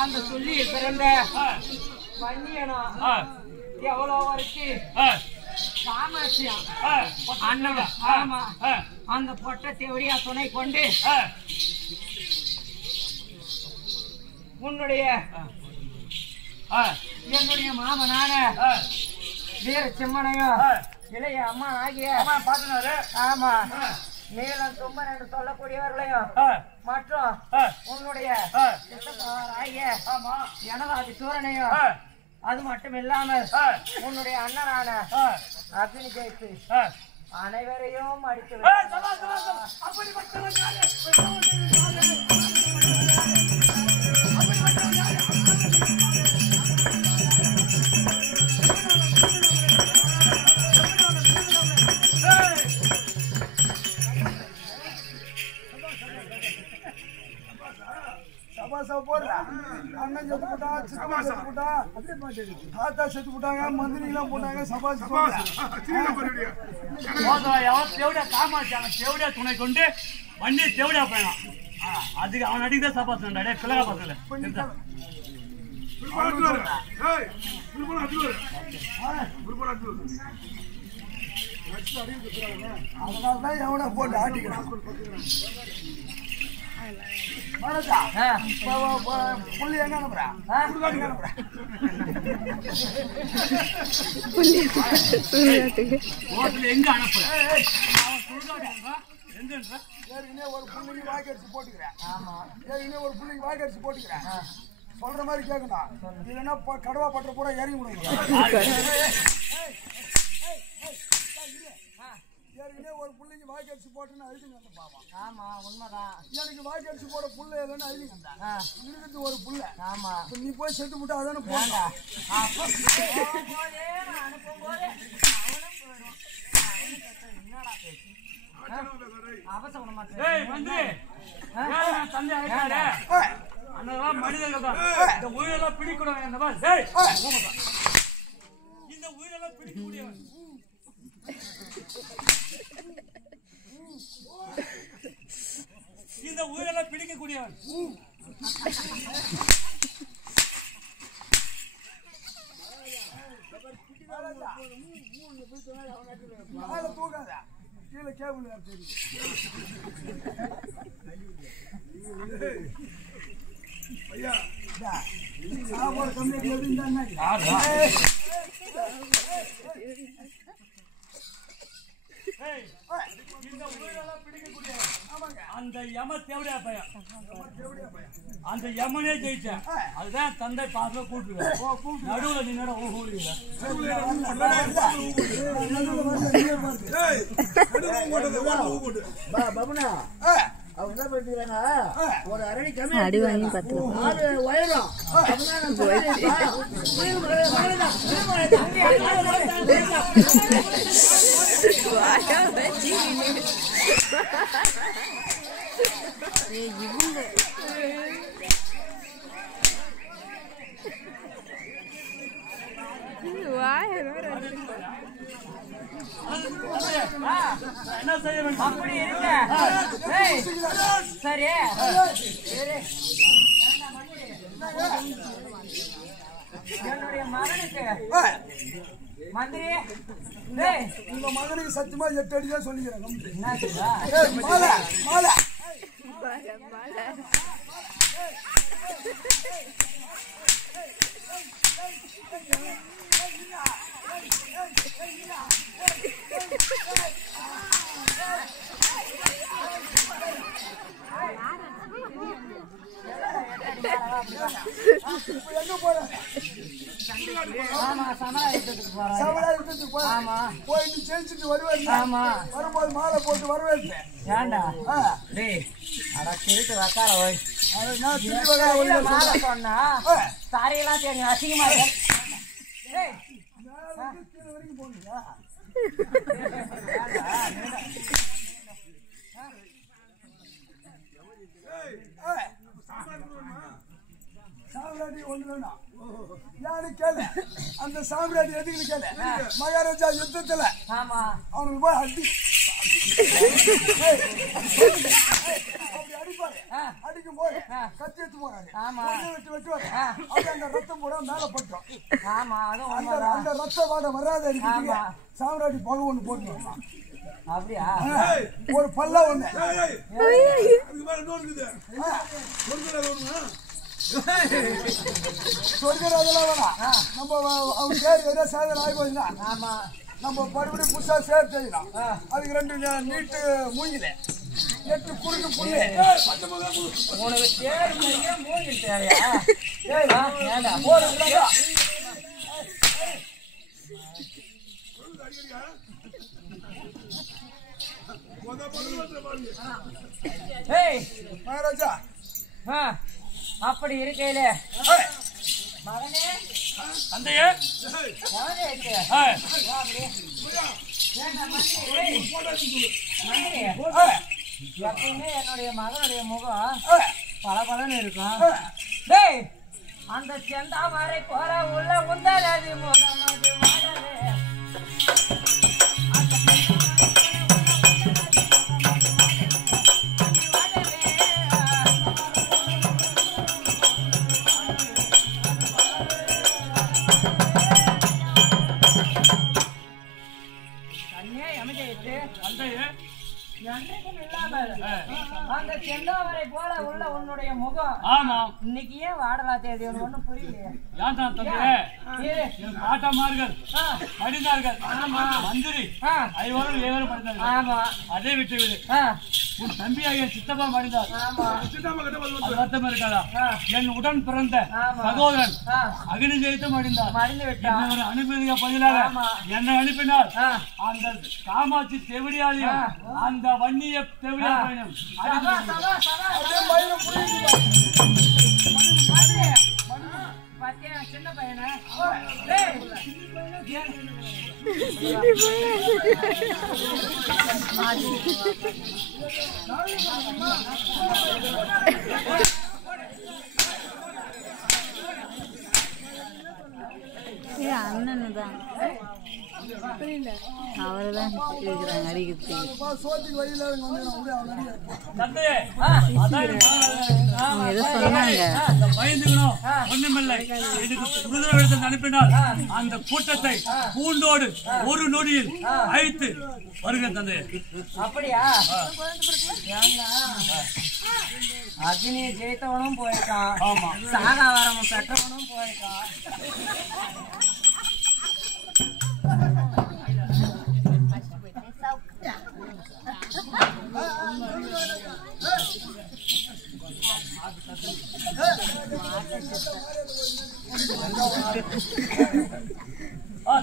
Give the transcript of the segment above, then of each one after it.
அந்த சொல்லி பிறந்த பன்னியனா எவ்வளவு வரைக்கும் சாமர்த்தியம் அண்ணன் ஆமா அந்த பொட்டை தேவடியா துணை கொண்டு உன்னுடைய என்னுடைய மாமனான வீர சிம்மனையும் இளைய அம்மா ஆகிய ஆமா நீளம் தும்மன் என்று சொல்லக்கூடியவர்களையும் மற்றும் உன்னுடைய ஆகிய எனதாதி சூரனையும் அது மட்டும் இல்லாமல் உன்னுடைய அண்ணனான அக்னி ஜெயித்து அனைவரையும் அடித்து அண்ணன் செத்து போட்டான், சித்தப்பா செத்து போட்டான், தாத்தா செத்து போட்டாங்க, மந்திரி எல்லாம் போட்டாங்க, சபா தேவடியா துணை கொண்டு வண்டி தேவடியா போயிடும். அதுக்கு அவன் அடிக்கதான் சபா சொன்னாடே பிள்ளைங்க பசங்கள அதனாலதான் எவனை போட்டு ஆட்டிக்கிறான். புள்ளி எங்க அனுப்புறா எங்க அனுப்புற ஏற்கனவே ஒரு புள்ளிக்கு வாய்க்கடிச்சு போட்டுக்கிறேன். ஏற்கனவே ஒரு புள்ளிக்கு வாய்க்கடிச்சு போட்டுக்கிறேன். சொல்ற மாதிரி கேட்கணும். இல்லைன்னா கடவா பற்ற பூரா இறங்கி விடுங்க. ஏற்கனவே ஒரு புள்ளிக்கு வாய்க்கடிச்சு போட்டுன்னு அழுதுங்க அந்த பாவம். ஆமா உண்மைதான். எனக்கு வாய்க்கடிச்சு போட புள்ள இல்லைன்னு அழுதுங்க இருக்குது ஒரு புள்ள. ஆமா நீ போய் செத்து விட்டு அதானே போங்க. மனிதர்கள் தான் இந்த உயிரெல்லாம் பிடிக்கூடாது. இந்த உயிரெல்லாம் பிடிக்கக்கூடியவன் இந்த உயிரெல்லாம் பிடிக்கக்கூடியவன் தூக்காத கீழே கேபிள் ஐயா சாப்பாடு கம்மியாக இந்த உயிரெல்லாம் பிடிக்கக்கூடிய அந்த யம தேவடியா பையன் அந்த யமனே ஜெயிச்சேன். அதுதான் தந்தை பாசல கூட்டுருவேன். நடுவில் நின்னோட ஊடுவீங்க. அவங்க என்ன பண்ணிக்கிறாங்க, ஒரு அரணி கம்மி அடி வாங்கி பார்த்து உயரம் இவங்க என்ன செய்ய வேண்டும்? அப்படி இருக்க சரி என்னுடைய மகனுக்கு ஏய், மந்திரி டேய் உங்க மகனுக்கு சத்தியமா 8 அடி தான் சொல்லிக்கிறேன். என்னதுடா ஏய், மாலை மாலை இப்ப எங்க போறாங்க? ஆமா சமாளிக்கிறதுக்கு போறேன் சமலாயத்துக்கு போறாங்க. ஆமா போயிட்டு ஜெயிச்சுட்டு வருவாங்க. ஆமா வரும்போது மாலை போட்டு வரவேற்பேன். ஏண்டா ஆ, டேய் அட திருட்டு வக்கால ஓய் அது நான் திரும்பி வர கையில வழியில மாலை சொல்றேன். சொன்னா ஆ, சாரியெல்லாம் தெரியும் அசிங்கமா இருக்கு டேய் மேல இருந்து கீழே வரைக்கும் போகணுங்களா? ஏய், சாம்ராட்டி ஒண்ணு வேணும். யாரு கேளு, அந்த சாம்ராட்டி எதுக்குன்னு கேளு. மகாராஜா யுத்தத்துல ஆமா அவனுக்கு போய் அடி அப்படி அடிப்பாரு. ஆ. அடிக்கும் போது ஆ. கத்தி எடுத்து போறாரு. ஆமா. வெட்டுவாரு. ஆ. அது அந்த ரத்தம் கூட மேல பட்டோம். ஆமா அதுவும் அந்த உண்மைதான் அந்த ரத்த வாடை வராத இருக்கிறதுக்கு ஆமா. சாம்ராட்டி பகை ஒண்ணு போட்டு வரலாம். அப்படியா ஒரு பல்ல ஒண்ணு. சொர்க்கராஜெல்லாம் வேணாம். நம்ம அவங்க பேர் எதோ சேதம் ஆகி போச்சுன்னா ஆமா நம்ம மறுபடியும் புதுசா சேர் செய்யலாம். ஆ. அதுக்கு 2 நீட்டு மூங்கில 8 குறுக்கு புல்லு. உனக்கு தேர் முடிய மூஞ்சி தேவையா ஏண்டா போதும் ஏய் மகாராஜா அப்படி இருக்கையில ஏய், மகனே தந்தையே மகனே இருக்கு ஏய், ஏண்டா மகனே ஏய் மகனே ஏய், எப்பவுமே என்னுடைய மகனுடைய முகம் ஏய், பளபளன்னு இருக்கும் டேய் அந்த செந்தாமரை போல உள்ள உந்தலது முகம் அது வாழவே தந்தையே என்றைக்கும் இல்லாமல் அந்த செந்தாமரை போல உள்ள உன்னுடைய முகம் ஆமா இன்னைக்கு ஏன் வாடலா தேதி ஒன்னும் புரியலையே ஏன் தான் தந்தையே இரு. என் பாட்டமார்கள் ஆ, படிந்தார்கள் ஆமா. மந்திரி ஆ, ஐவரும் ஏவரும் படித்தார்கள் ஆமா அதை விட்டு விடு ஆ, உன் தம்பியாக என் சித்தப்பா மடிந்தார் ஆமா அது வருத்தம் இருக்காதா ஆ. என் உடன் பிறந்த ஆமா. சகோதரன் ஆ, அக்னி ஜெயித்து மடிந்தார் மடிந்து விட்டா என்னை அனுப்பியதுக்கு பதிலாக ஆமா. என்னை அனுப்பினார் ஆ, அந்த காமாட்சி தெவிடியாலையும் அந்த வன்னிய தெவிடியா பயணம் சபா, சபா, சபா. அப்படியே மயிலும் புரியுது. மதுரை. பாத்தியா, சின்ன பையனா? டேய். அண்ணனு தான் அவரு தான் இருக்கிறாங்க அடிக்கிறது சோத்துக்கு வழியில வந்து நான் அப்படியே அவன் அடிக்கிறேன். தந்தையே ஆ, அதான் அவங்க ஏதோ சொன்னாங்க பயந்துக்கணும் ஒண்ணுமில்லை எனக்கு விடுதலை எடுத்து அனுப்பினால் அந்த கூட்டத்தை பூண்டோடு ஒரு நொடியில் அழித்து வருகிறேன் தந்தையே அப்படியா ஏன்னா, அக்னியை ஜெயித்தவனும் போயிருக்கான் ஆமா சாகாவரமும் பெற்றவனும் போயிருக்கான்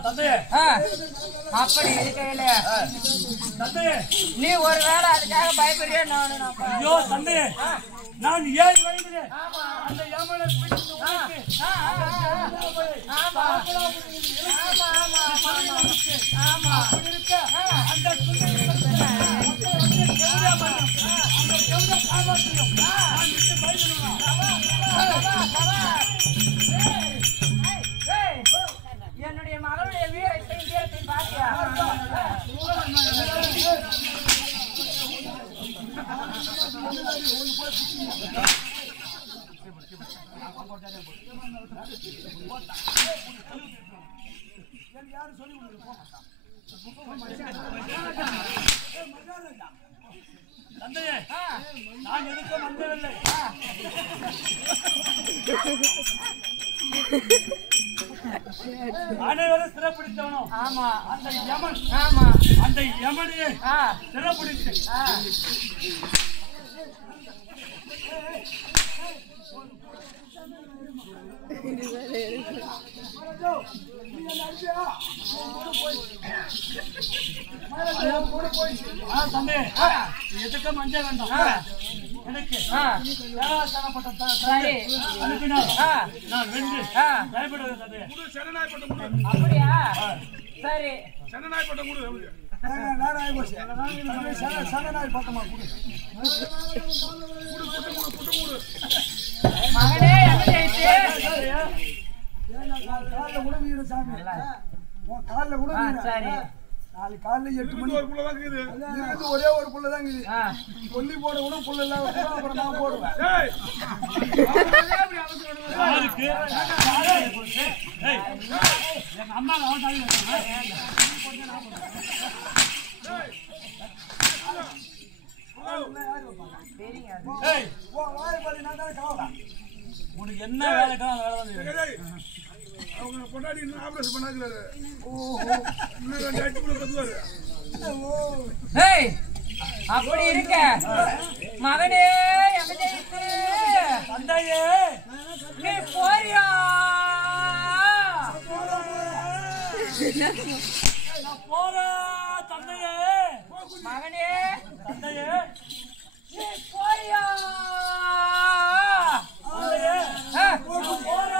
தந்தையே ஆ, அப்படி இருக்கையில தந்தையே நீ ஒரு வேளை அதுக்காக பயப்படுறியா நான் ஐயோ தந்தையே நான் 7 வயதிலே அந்த யமனை பிடித்து உடைத்து அப்படி இருக்க அந்த சுந்தரி காமாட்சியும் நான் விட்டு என்னுடைய மகளுடைய வீரத்தையும் வீரத்தையும் பாத்தியா எனக்கு யாரும் சொல்லி கொடுக்குறது போக தந்தையே நான் எதுக்க வந்தவில்லை. அனைவரும் சிறப்பிடித்தவனும் ஆமா அந்த யமன் ஆமா அந்த யமனையே சிறப்பிடித்து தம்பி எதுக்க மஞ்ச வேண்டாம். எனக்கு தேவஸ்தானப்பட்ட அனுப்பினால் நான் வென்று பயப்படுவேன் தந்தையே. அப்படியா சரி சனநாய் பக்கமா மகனே என்ன செய்து காலில் கூட வீடு சாமி காலில் கூட சரி நாளைக்கு காலையில் 8 மணி ஒரே ஒரு புள்ள தான் இருக்குது. கொல்லி போட கூட புள்ள இல்லாம அப்புறம் நான் போடுவேன். எங்க அம்மா உனக்கு என்ன வேலைக்கா அவங்க கொண்டாடி ஆபரேஷன் பண்ணாங்க. அப்படி இருக்க மகனே தந்தையே நீ போறியா போற தந்தையே மகனே தந்தையே நீ போறியா போற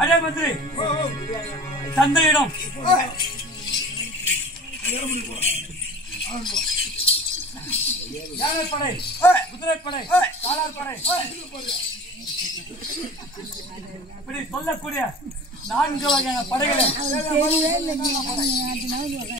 அடே மந்திரி தந்தையிடம் யானைப்படை குதிரைப்படை காலாட்படை இப்படி சொல்லக்கூடிய 4 வகையான படைகளை